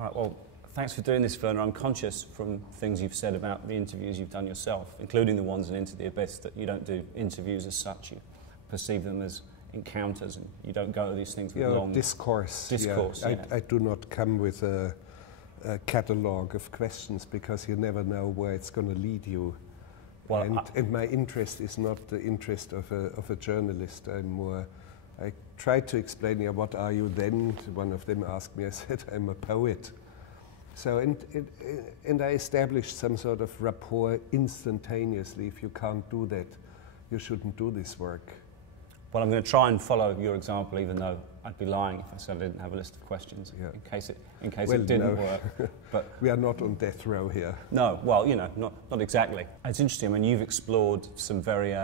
All right, well, thanks for doing this, Werner. I'm conscious from things you've said about the interviews you've done yourself, including the ones in Into the Abyss, that you don't do interviews as such. You perceive them as encounters, and you don't go to these things with long... Discourse. Yeah. I do not come with a catalogue of questions, because you never know where it's going to lead you. Well, and my interest is not the interest of a journalist. I tried to explain, what are you then? One of them asked me, I said, I'm a poet. So, and I established some sort of rapport instantaneously. If you can't do that, you shouldn't do this work. Well, I'm going to try and follow your example, even though I'd be lying if I said I didn't have a list of questions, in case it didn't work. But we are not on death row here. No, well, not exactly. It's interesting. I mean, you've explored some very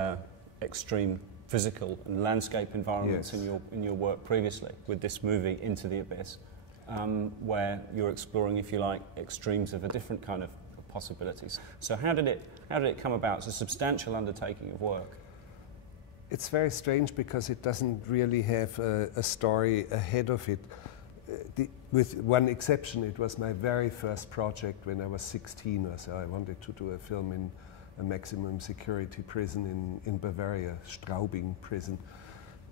extreme physical and landscape environments in your work previously with this movie Into the Abyss, where you're exploring, if you like, extremes of a different kind of possibilities. So how did it come about? It's a substantial undertaking of work. It's very strange, because it doesn't really have a story ahead of it. With one exception, it was my very first project when I was 16 or so. I wanted to do a film in a maximum security prison in Bavaria, Straubing prison.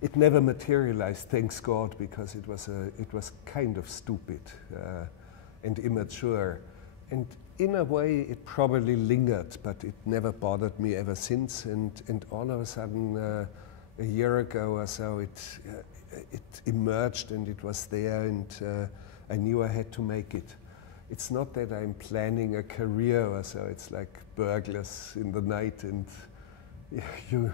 It never materialized, thanks God, because it was kind of stupid and immature. And in a way, it probably lingered, but it never bothered me ever since. And all of a sudden, a year ago or so, it emerged, and it was there, and I knew I had to make it. It's not that I'm planning a career or so. It's like burglars in the night, and you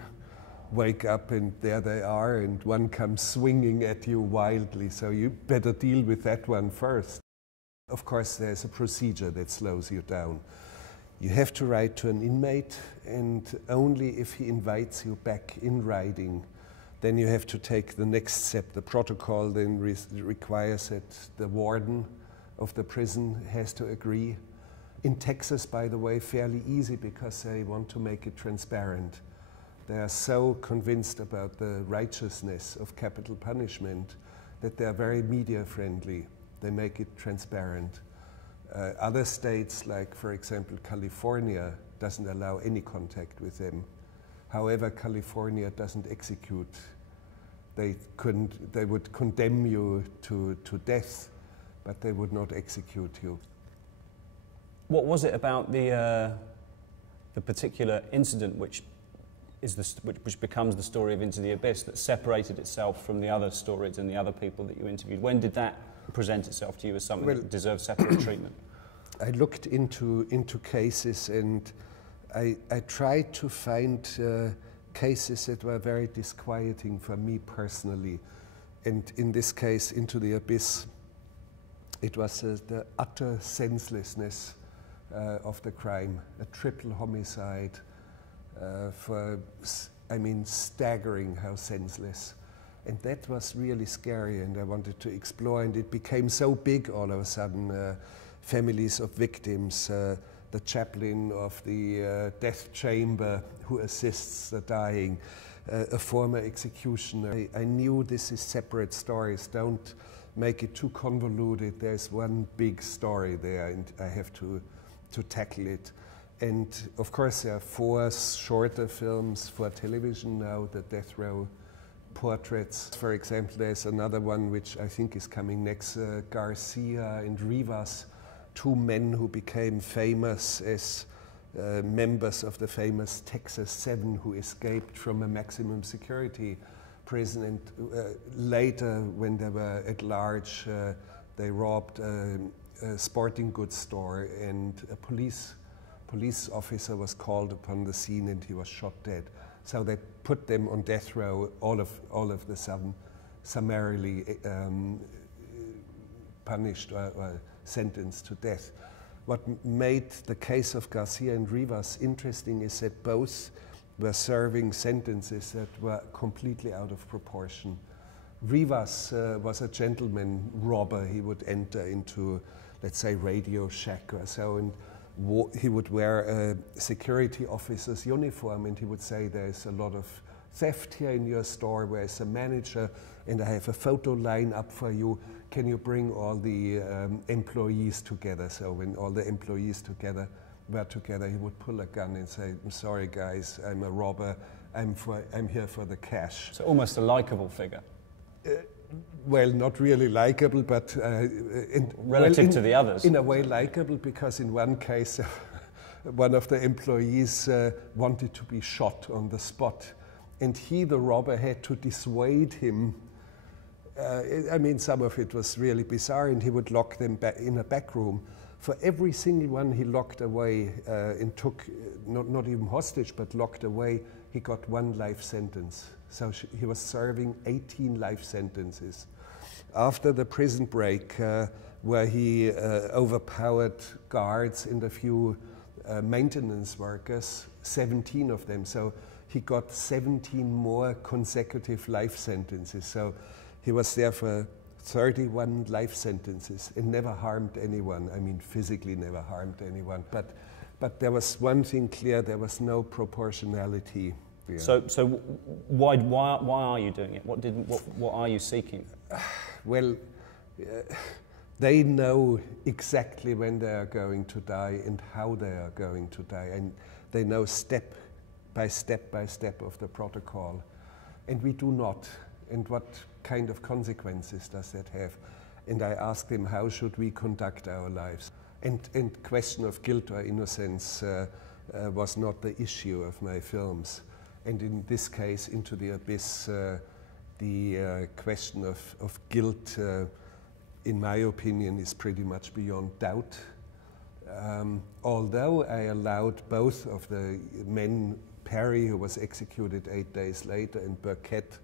wake up and there they are, and one comes swinging at you wildly, so you better deal with that one first. Of course, there's a procedure that slows you down. You have to write to an inmate, and only if he invites you back in writing, then you have to take the next step. The protocol then requires that the warden of the prison has to agree. In Texas, by the way, fairly easy, because they want to make it transparent. They are so convinced about the righteousness of capital punishment that they are very media friendly. They make it transparent. Other states, like for example California, doesn't allow any contact with them. However, California doesn't execute. They would condemn you to death, but they would not execute you. What was it about the particular incident which becomes the story of Into the Abyss that separated itself from the other stories and the other people that you interviewed? When did that present itself to you as something that deserves separate treatment? I looked into cases, and I tried to find cases that were very disquieting for me personally. And in this case, Into the Abyss, it was the utter senselessness of the crime, a triple homicide, staggering how senseless. And that was really scary, and I wanted to explore, and it became so big all of a sudden. Families of victims, the chaplain of the death chamber who assists the dying, a former executioner. I knew this is separate stories. Don't make it too convoluted. There's one big story there, and I have to tackle it. And of course, there are 4 shorter films for television now, the Death Row portraits. For example, there's another one which I think is coming next, Garcia and Rivas, 2 men who became famous as members of the famous Texas 7 who escaped from a maximum security prison, and later when they were at large, they robbed a sporting goods store, and a police officer was called upon the scene, and he was shot dead. So they put them on death row, all of the sudden, summarily punished or sentenced to death. What made the case of Garcia and Rivas interesting is that both were serving sentences that were completely out of proportion. Rivas was a gentleman robber. He would enter into, let's say, Radio Shack or so, and he would wear a security officer's uniform, and he would say there's a lot of theft here in your store, where's a manager, and I have a photo line up for you. Can you bring all the employees together? So when all the employees were together, he would pull a gun and say, I'm sorry guys, I'm a robber, I'm here for the cash. So almost a likable figure. Well, not really likable, but relative to the others. In a way likable, because in one case, one of the employees wanted to be shot on the spot, and he, the robber, had to dissuade him. I mean, some of it was really bizarre, and he would lock them back in a back room. For every single one he locked away and took, not even hostage, but locked away, he got 1 life sentence. So he was serving 18 life sentences. After the prison break, where he overpowered guards and a few maintenance workers, 17 of them. So he got 17 more consecutive life sentences. So he was there for 31 life sentences and never harmed anyone. I mean, physically never harmed anyone. But there was one thing clear: there was no proportionality. Yeah. So why are you doing it? What are you seeking? Well, they know exactly when they are going to die and how they are going to die, and they know step by step of the protocol, and we do not. And what kind of consequences does that have? And I asked him, how should we conduct our lives? And question of guilt or innocence was not the issue of my films. And in this case, Into the Abyss, the question of guilt, in my opinion, is pretty much beyond doubt. Although I allowed both of the men, Perry, who was executed 8 days later, and Burkett,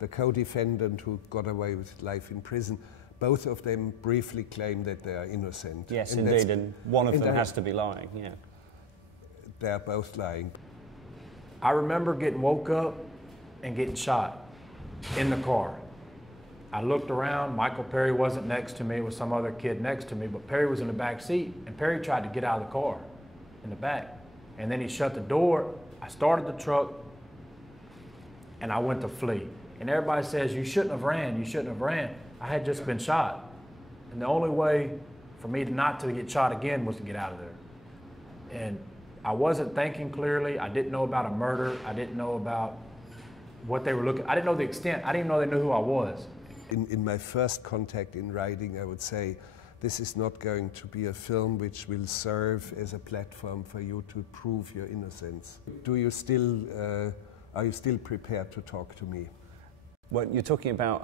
the co-defendant who got away with life in prison, both of them briefly claim that they are innocent. Yes, and indeed, and one of them has to be lying, yeah. They're both lying. I remember getting woke up and getting shot in the car. I looked around, Michael Perry wasn't next to me, it was some other kid next to me, but Perry was in the back seat, and Perry tried to get out of the car in the back. And then he shut the door, I started the truck, and I went to flee. And everybody says, you shouldn't have ran, you shouldn't have ran. I had just been shot. And the only way for me not to get shot again was to get out of there. And I wasn't thinking clearly. I didn't know about a murder. I didn't know about what they were looking. I didn't know the extent. I didn't even know they knew who I was. In my first contact in writing, I would say, this is not going to be a film which will serve as a platform for you to prove your innocence. Are you still prepared to talk to me? Well, you're talking about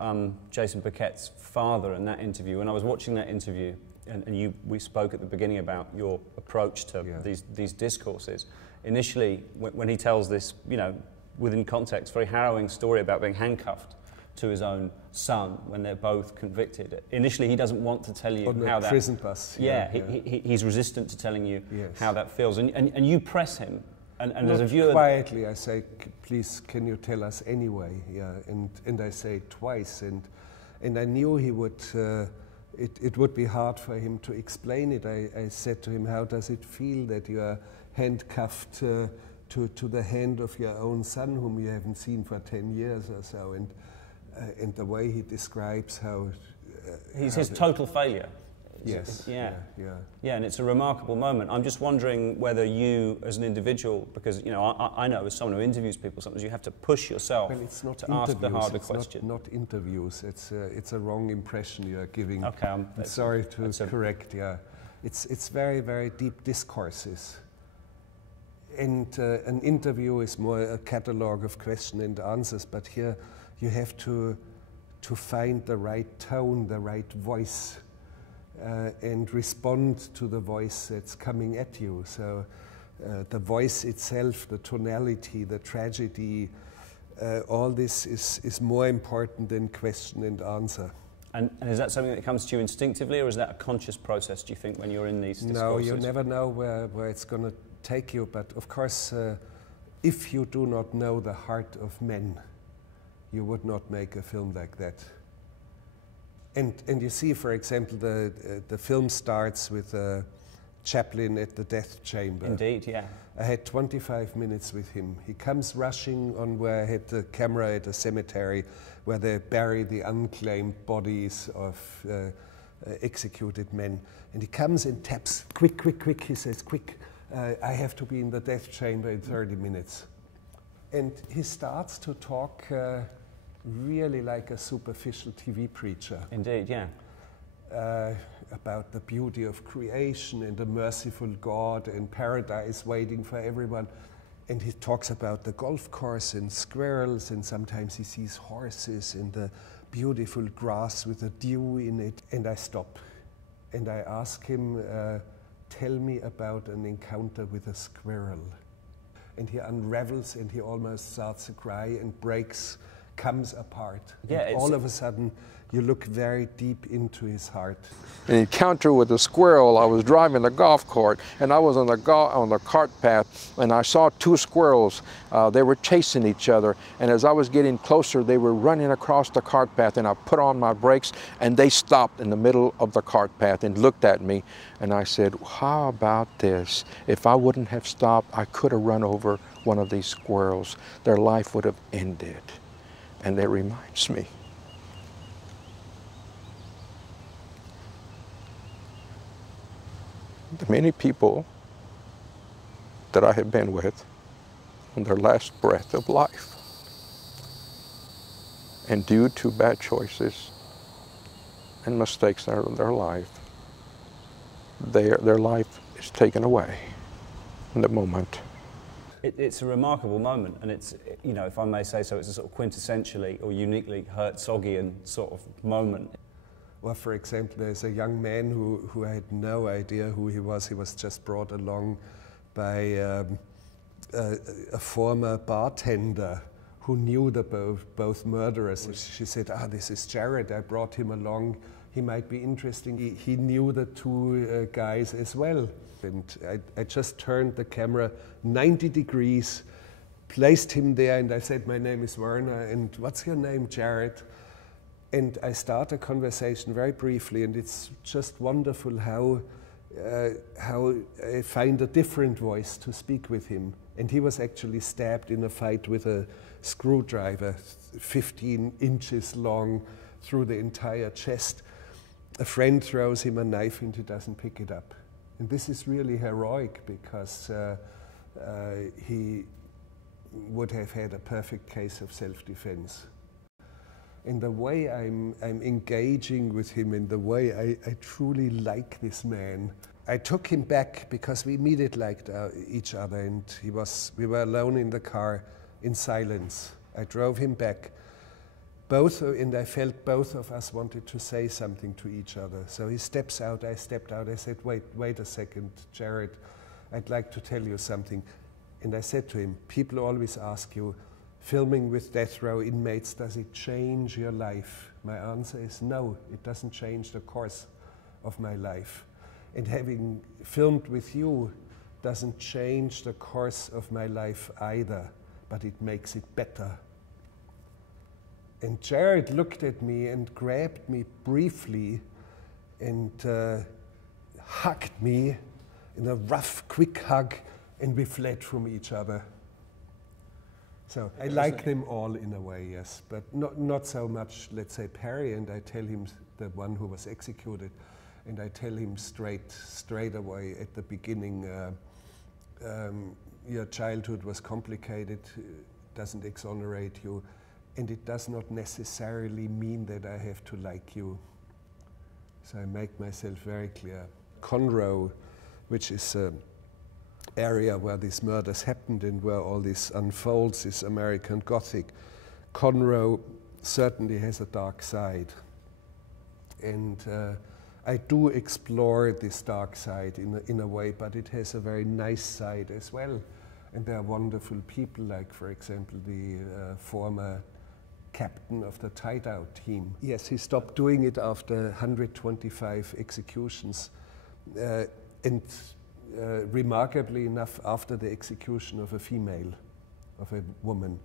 Jason Burkett's father and that interview. When I was watching that interview, and we spoke at the beginning about your approach to these discourses. Initially, when he tells this, you know, within context, very harrowing story about being handcuffed to his own son when they're both convicted. Initially, he doesn't want to tell you how that... prison bus. Yeah, he's resistant to telling you how that feels. And you press him. And as a viewer... Quietly, I say, please, can you tell us anyway? Yeah, and I say it twice. And I knew he would... It would be hard for him to explain it. I said to him, how does it feel that you are handcuffed to the hand of your own son, whom you haven't seen for 10 years or so? And the way he describes how... He's his total failure. Yes. Yeah, and it's a remarkable moment. I'm just wondering whether you, as an individual, because you know, I know as someone who interviews people, sometimes you have to push yourself to ask the harder question. Not interviews. It's a wrong impression you are giving. Okay, I'm sorry to correct. Yeah, it's very, very deep discourses. And an interview is more a catalogue of questions and answers. But here, you have to find the right tone, the right voice. And respond to the voice that's coming at you. So the voice itself, the tonality, the tragedy, all this is more important than question and answer. And is that something that comes to you instinctively, or is that a conscious process, do you think, when you're in these discourses? No, you never know where it's going to take you. But of course, if you do not know the heart of men, you would not make a film like that. And you see, for example, the film starts with a chaplain at the death chamber. Indeed, yeah. I had 25 minutes with him. He comes rushing on where I had the camera at a cemetery where they bury the unclaimed bodies of executed men. And he comes and taps, quick, quick, quick, he says, quick, I have to be in the death chamber in 30 minutes. And he starts to talk really like a superficial TV preacher. Indeed, yeah. About the beauty of creation and the merciful God and paradise waiting for everyone. And he talks about the golf course and squirrels, and sometimes he sees horses and the beautiful grass with the dew in it. And I stop and I ask him, tell me about an encounter with a squirrel. And he unravels and he almost starts to cry and breaks, comes apart. Yeah, and all of a sudden, you look very deep into his heart. An encounter with a squirrel. I was driving the golf cart, and I was on the cart path, and I saw two squirrels. They were chasing each other, and as I was getting closer, they were running across the cart path, and I put on my brakes, and they stopped in the middle of the cart path and looked at me, and I said, how about this? If I wouldn't have stopped, I could have run over one of these squirrels. Their life would have ended. And that reminds me, the many people that I have been with on their last breath of life, and due to bad choices and mistakes in their life, their life is taken away in the moment. It's a remarkable moment, and it's, you know, if I may say so, it's a sort of quintessentially or uniquely Herzogian sort of moment. Well, for example, there's a young man who I had no idea who he was. He was just brought along by a former bartender who knew the both murderers. She said, this is Jared, I brought him along. He might be interesting. He knew the two guys as well. And I just turned the camera 90 degrees, placed him there, and I said, my name is Werner, and what's your name, Jared? And I start a conversation very briefly, and it's just wonderful how I find a different voice to speak with him. And he was actually stabbed in a fight with a screwdriver, 15 inches long, through the entire chest. A friend throws him a knife and he doesn't pick it up. And this is really heroic, because he would have had a perfect case of self-defense. In the way I'm engaging with him, in the way I truly like this man. I took him back because we immediately liked each other, and we were alone in the car in silence. I drove him back. And I felt both of us wanted to say something to each other. So he steps out, I stepped out. I said, wait a second, Jared, I'd like to tell you something. And I said to him, people always ask you, filming with death row inmates, does it change your life? My answer is no, it doesn't change the course of my life. And having filmed with you doesn't change the course of my life either, but it makes it better. And Jared looked at me and grabbed me briefly and hugged me in a rough, quick hug, and we fled from each other. So I like them all in a way, yes, but not so much, let's say, Perry, and I tell him, the one who was executed, and I tell him straight away at the beginning, your childhood was complicated, doesn't exonerate you, and it does not necessarily mean that I have to like you. So I make myself very clear. Conroe, which is an area where these murders happened and where all this unfolds, is American Gothic. Conroe certainly has a dark side. And I do explore this dark side in a way, but it has a very nice side as well. And there are wonderful people, like, for example, the former captain of the tie-down team. Yes, he stopped doing it after 125 executions. And remarkably enough, after the execution of a female, of a woman,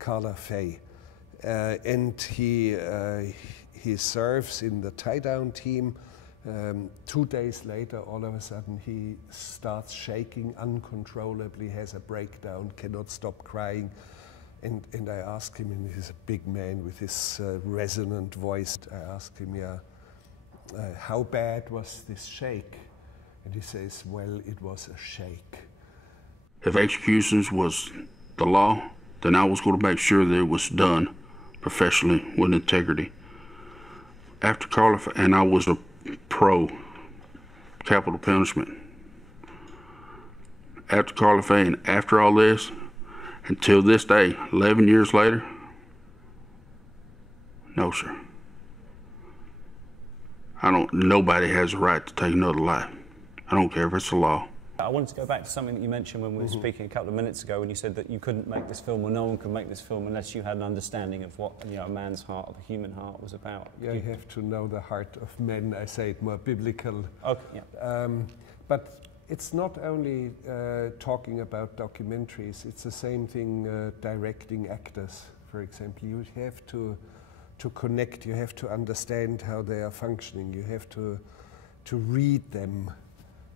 Carla Fay. And he serves in the tie-down team, 2 days later, all of a sudden, he starts shaking uncontrollably, has a breakdown, cannot stop crying. And I asked him, and he's a big man with his resonant voice, I asked him, how bad was this shake? And he says, well, it was a shake. If executions was the law, then I was going to make sure that it was done professionally with integrity. After Carla, and I was a pro capital punishment. After Carla Faye and after all this, until this day, 11 years later, no, sir. Nobody has a right to take another life. I don't care if it's the law. I wanted to go back to something that you mentioned when we were speaking a couple of minutes ago, when you said that you couldn't make this film, or no one could make this film unless you had an understanding of what a man's heart, of a human heart, was about. Yeah, you have to know the heart of men. I say it more biblical. Okay, yeah. But it's not only talking about documentaries. It's the same thing directing actors, for example. You have to connect. You have to understand how they are functioning. You have to read them.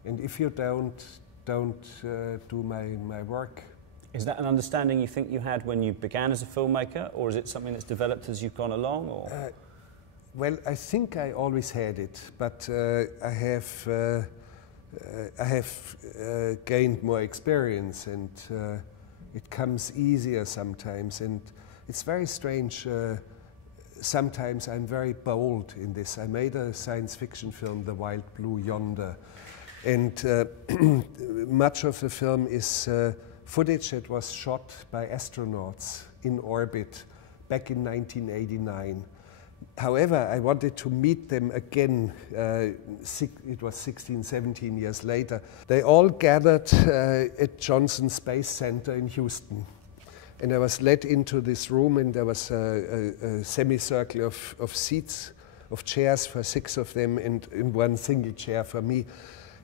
And if you don't do my work. Is that an understanding you think you had when you began as a filmmaker, or is it something that's developed as you've gone along? Or? Well, I think I always had it, but I have gained more experience, and it comes easier sometimes. And it's very strange. Sometimes I'm very bold in this. I made a science fiction film, The Wild Blue Yonder. And much of the film is footage that was shot by astronauts in orbit back in 1989. However, I wanted to meet them again, it was 16, 17 years later. They all gathered at Johnson Space Center in Houston. And I was led into this room, and there was a semicircle of seats, of chairs for 6 of them, and in one single chair for me.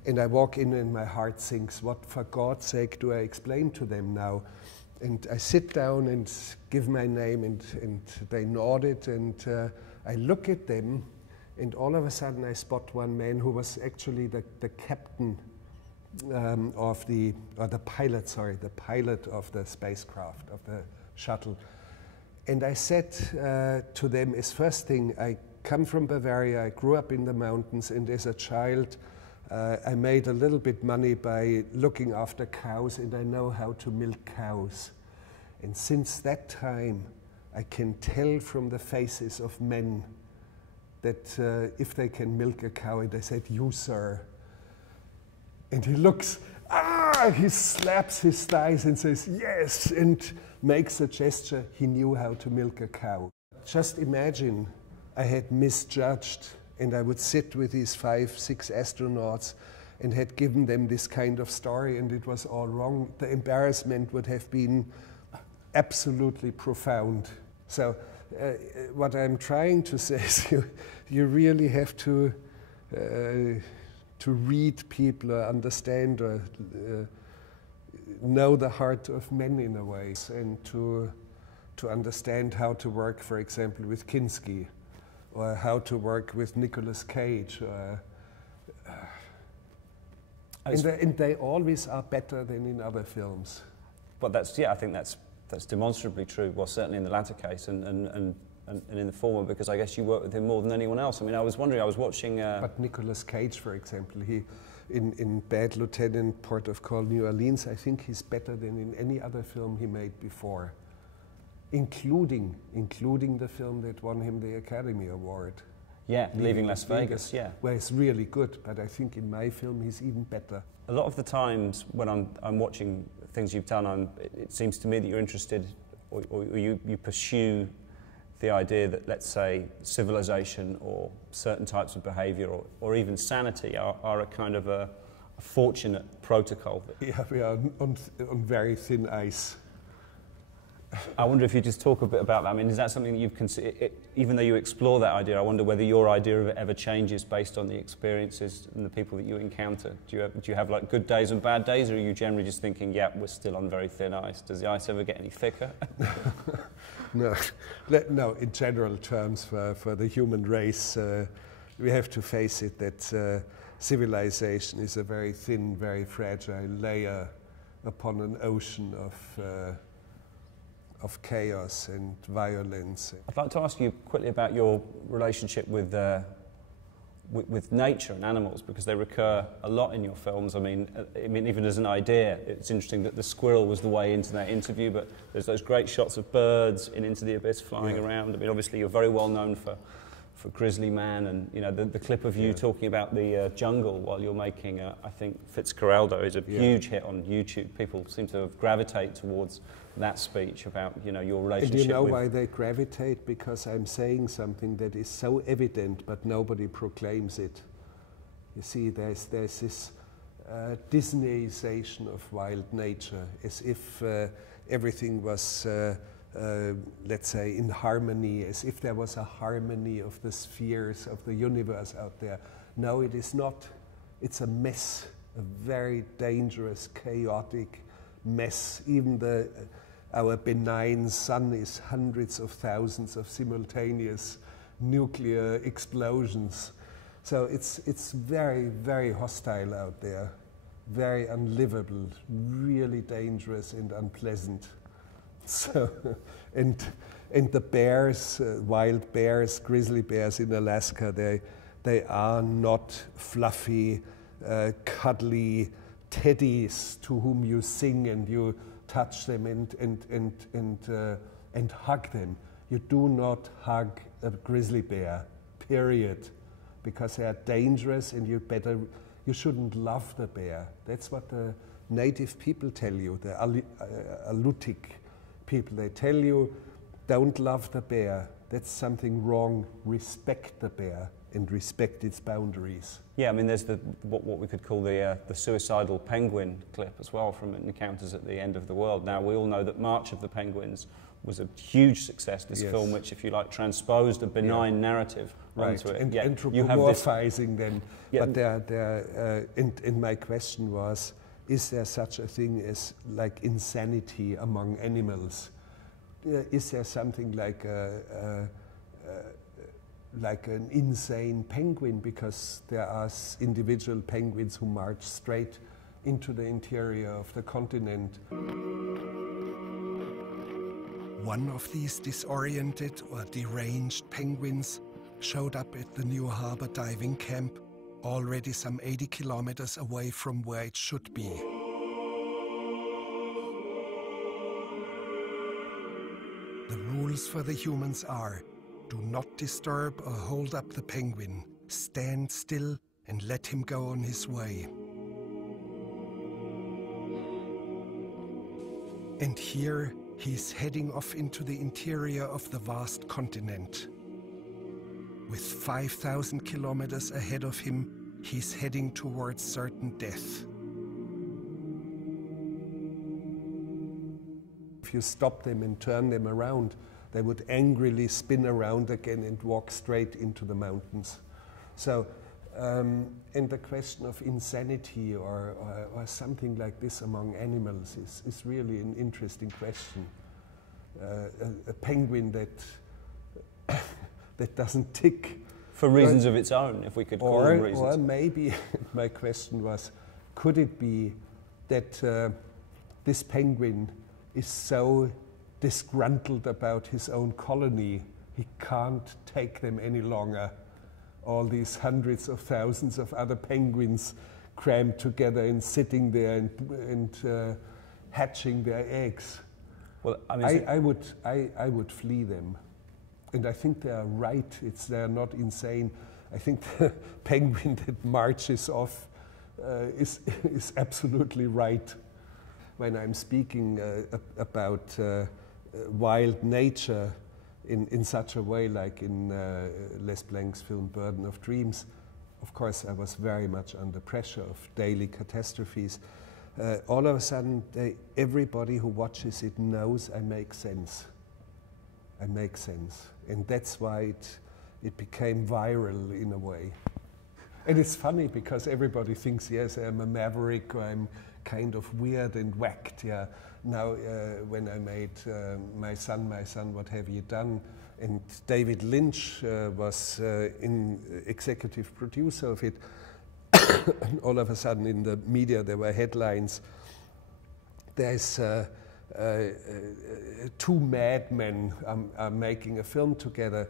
And I walk in and my heart sinks. What, for God's sake, do I explain to them now? And I sit down and give my name, and they nod it, and I look at them, and all of a sudden I spot one man who was actually the captain the pilot of the spacecraft, of the shuttle. And I said to them, as first thing, I come from Bavaria, I grew up in the mountains, and as a child, I made a little bit money by looking after cows, and I know how to milk cows. And since that time, I can tell from the faces of men that if they can milk a cow, and I said, "You, sir." And he looks, he slaps his thighs and says, "Yes," and makes a gesture. He knew how to milk a cow. Just imagine I had misjudged, and I would sit with these 5, 6 astronauts and had given them this kind of story, and it was all wrong. The embarrassment would have been absolutely profound. So what I'm trying to say is you really have to read people, or understand, or know the heart of men in a way, and to understand how to work, for example, with Kinski, or how to work with Nicolas Cage. And they always are better than in other films. But I think that's demonstrably true. Well, certainly in the latter case, and in the former, because I guess you work with him more than anyone else. I mean, I was wondering, I was watching... But Nicolas Cage, for example, in Bad Lieutenant, Port of Call, New Orleans, I think he's better than in any other film he made before, including the film that won him the Academy Award. Yeah, Leaving Las Vegas, yeah. Where it's really good, but I think in my film he's even better. A lot of the times when I'm watching things you've done, it seems to me that you're interested, or you pursue the idea that, let's say, civilization or certain types of behavior or even sanity are a kind of a fortunate protocol. Yeah, we are on very thin ice. I wonder if you just talk a bit about that. I mean, is that something that you've considered, even though you explore that idea, I wonder whether your idea of it ever changes based on the experiences and the people that you encounter. Do you have like good days and bad days, or are you generally just thinking, yeah, we're still on very thin ice? Does the ice ever get any thicker? No, in general terms, for the human race, we have to face it that civilization is a very thin, very fragile layer upon an ocean of chaos and violence. I'd like to ask you quickly about your relationship with nature and animals, because they recur a lot in your films. I mean, even as an idea, it's interesting that the squirrel was the way into that interview, but there's those great shots of birds in Into the Abyss flying around. I mean, obviously you're very well known for Grizzly Man, and you know the clip of you talking about the jungle while you're making, I think Fitzcarraldo is a huge hit on YouTube. People seem to have gravitate towards that speech about your relationship. And you know why they gravitate? Because I'm saying something that is so evident, but nobody proclaims it. You see, there's this Disneyization of wild nature, as if everything was. Let's say in harmony, as if there was a harmony of the spheres of the universe out there. No, it is not. It's a mess, a very dangerous, chaotic mess. Even our benign sun is hundreds of thousands of simultaneous nuclear explosions. So it's very, very hostile out there, very unlivable, really dangerous and unpleasant. So, and the bears, wild bears, grizzly bears in Alaska, they are not fluffy, cuddly teddies to whom you sing and you touch them and hug them. You do not hug a grizzly bear, period, because they are dangerous, and you shouldn't love the bear. That's what the native people tell you, the Alutiiq people. They tell you, don't love the bear. That's something wrong. Respect the bear and respect its boundaries. Yeah, I mean, there's what we could call the suicidal penguin clip as well from Encounters at the End of the World. Now, we all know that March of the Penguins was a huge success, this film which, if you like, transposed a benign narrative onto it. And anthropomorphizing them. But and my question was, is there such a thing as like insanity among animals? Is there something like an insane penguin? Because there are individual penguins who march straight into the interior of the continent. One of these disoriented or deranged penguins showed up at the New Harbor diving camp, already some 80 kilometers away from where it should be. The rules for the humans are: do not disturb or hold up the penguin. Stand still and let him go on his way. And here he's heading off into the interior of the vast continent. With 5,000 kilometers ahead of him, he's heading towards certain death. If you stop them and turn them around, they would angrily spin around again and walk straight into the mountains. So, and the question of insanity or something like this among animals is really an interesting question. A penguin that doesn't tick. For reasons of its own, if we could call them reasons. Or maybe, my question was, could it be that this penguin is so disgruntled about his own colony, he can't take them any longer? All these hundreds of thousands of other penguins crammed together and sitting there and hatching their eggs. Well, I mean, I would flee them, and I think they are right. They're not insane. I think the penguin that marches off is absolutely right. When I'm speaking about wild nature in such a way, like in Les Blanc's film Burden of Dreams, of course I was very much under pressure of daily catastrophes. All of a sudden, everybody who watches it knows I make sense. I make sense. And that's why it became viral in a way. And it's funny because everybody thinks, yes, I'm a maverick, or I'm kind of weird and whacked. Yeah. Now, when I made My Son, What Have You Done? And David Lynch was executive producer of it. And all of a sudden in the media there were headlines. There's two madmen are making a film together.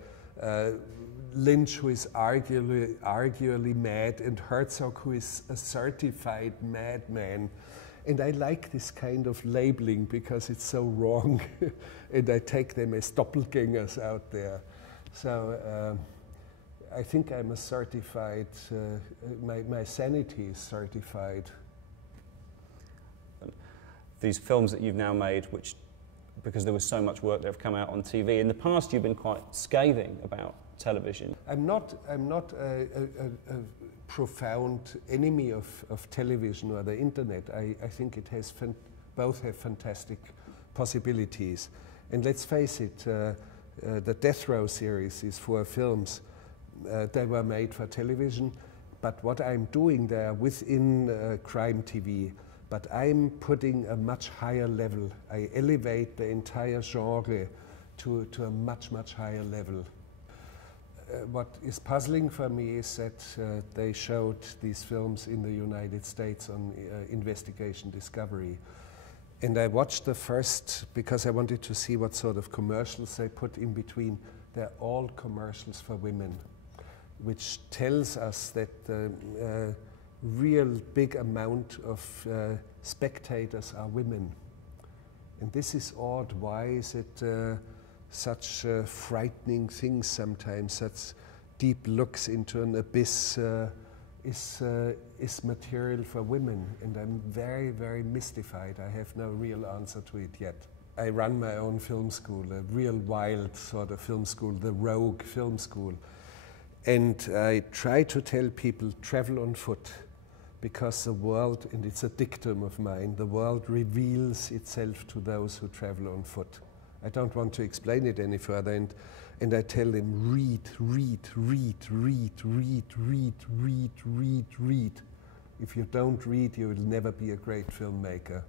Lynch, who is arguably mad, and Herzog, who is a certified madman. And I like this kind of labeling because it's so wrong. And I take them as doppelgangers out there. So I think I'm a certified, my sanity is certified. These films that you've now made, which, because there was so much work that have come out on TV, in the past you've been quite scathing about television. I'm not a profound enemy of television or the internet. I think it has both have fantastic possibilities. And let's face it, the Death Row series is 4 films. They were made for television, but what I'm doing there within crime TV, but I'm putting a much higher level. I elevate the entire genre to a much, much higher level. What is puzzling for me is that they showed these films in the United States on Investigation Discovery. And I watched the first because I wanted to see what sort of commercials they put in between. They're all commercials for women, which tells us that the real big amount of spectators are women. And this is odd. Why is it such frightening things sometimes, such deep looks into an abyss is material for women? And I'm very, very mystified. I have no real answer to it yet. I run my own film school, a real wild sort of film school, the Rogue Film School. And I try to tell people, travel on foot, because the world, and it's a dictum of mine, the world reveals itself to those who travel on foot. I don't want to explain it any further, and I tell them, read, read, read, read, read, read, read, read, read. If you don't read, you will never be a great filmmaker.